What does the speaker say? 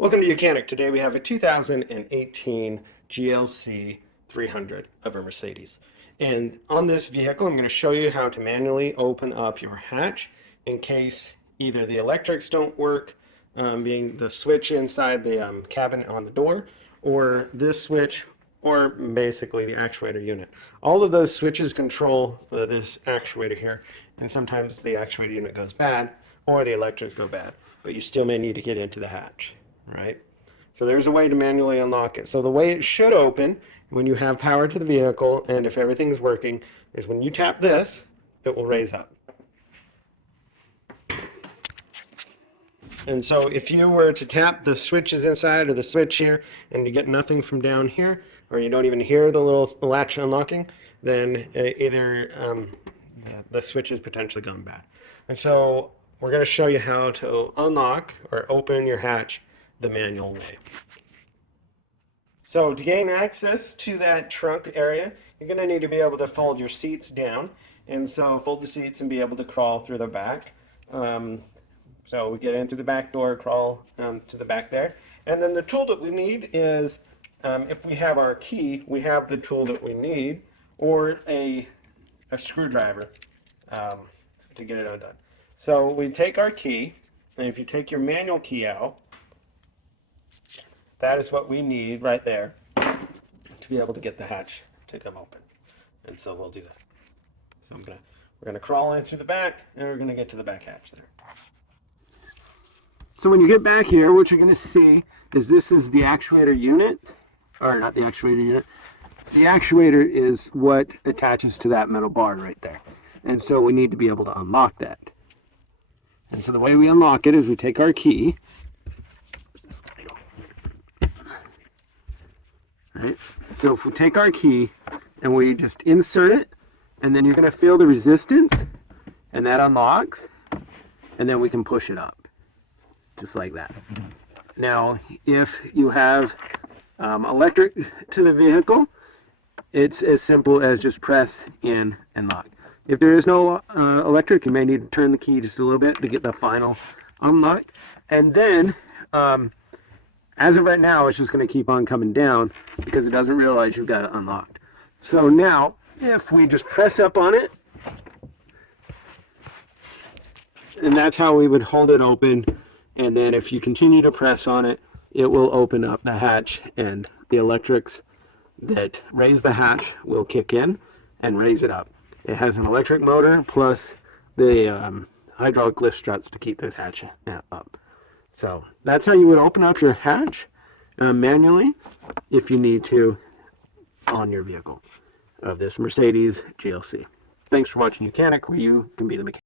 Welcome to YOUCANIC. Today we have a 2018 GLC 300 of a Mercedes. And on this vehicle, I'm going to show you how to manually open up your hatch in case either the electrics don't work, being the switch inside the cabin on the door, or this switch, or basically the actuator unit. All of those switches control this actuator here, and sometimes the actuator unit goes bad, or the electrics go bad, but you still may need to get into the hatch. Right? So there's a way to manually unlock it. So the way it should open when you have power to the vehicle and if everything's working is when you tap this, it will raise up. And so if you were to tap the switches inside or the switch here and you get nothing from down here, or you don't even hear the little latch unlocking, then either the switch is potentially gone bad. And so we're going to show you how to unlock or open your hatch the manual way. So to gain access to that trunk area, you're going to need to be able to fold your seats down. And so fold the seats and be able to crawl through the back. So we get in through the back door, crawl to the back there. And then the tool that we need is, if we have our key, we have the tool that we need, or a screwdriver to get it undone. So we take our key, and if you take your manual key out, that is what we need right there to be able to get the hatch to come open. And so we'll do that. So we're gonna crawl in through the back, and we're gonna get to the back hatch there. So when you get back here, what you're gonna see is this is the actuator unit, or not the actuator unit. The actuator is what attaches to that metal bar right there. And so we need to be able to unlock that. And so the way we unlock it is we take our key, right? So if we take our key and we just insert it, and then you're going to feel the resistance, and that unlocks, and then we can push it up, just like that. Now, if you have electric to the vehicle, it's as simple as just press in and lock. If there is no electric, you may need to turn the key just a little bit to get the final unlock. And then, as of right now, it's just going to keep on coming down because it doesn't realize you've got it unlocked. So now, if we just press up on it, and that's how we would hold it open. And then if you continue to press on it, it will open up the hatch, and the electrics that raise the hatch will kick in and raise it up. It has an electric motor plus the hydraulic lift struts to keep this hatch up. So that's how you would open up your hatch manually if you need to on your vehicle of this Mercedes GLC. Thanks for watching YOUCANIC, where you can be the mechanic.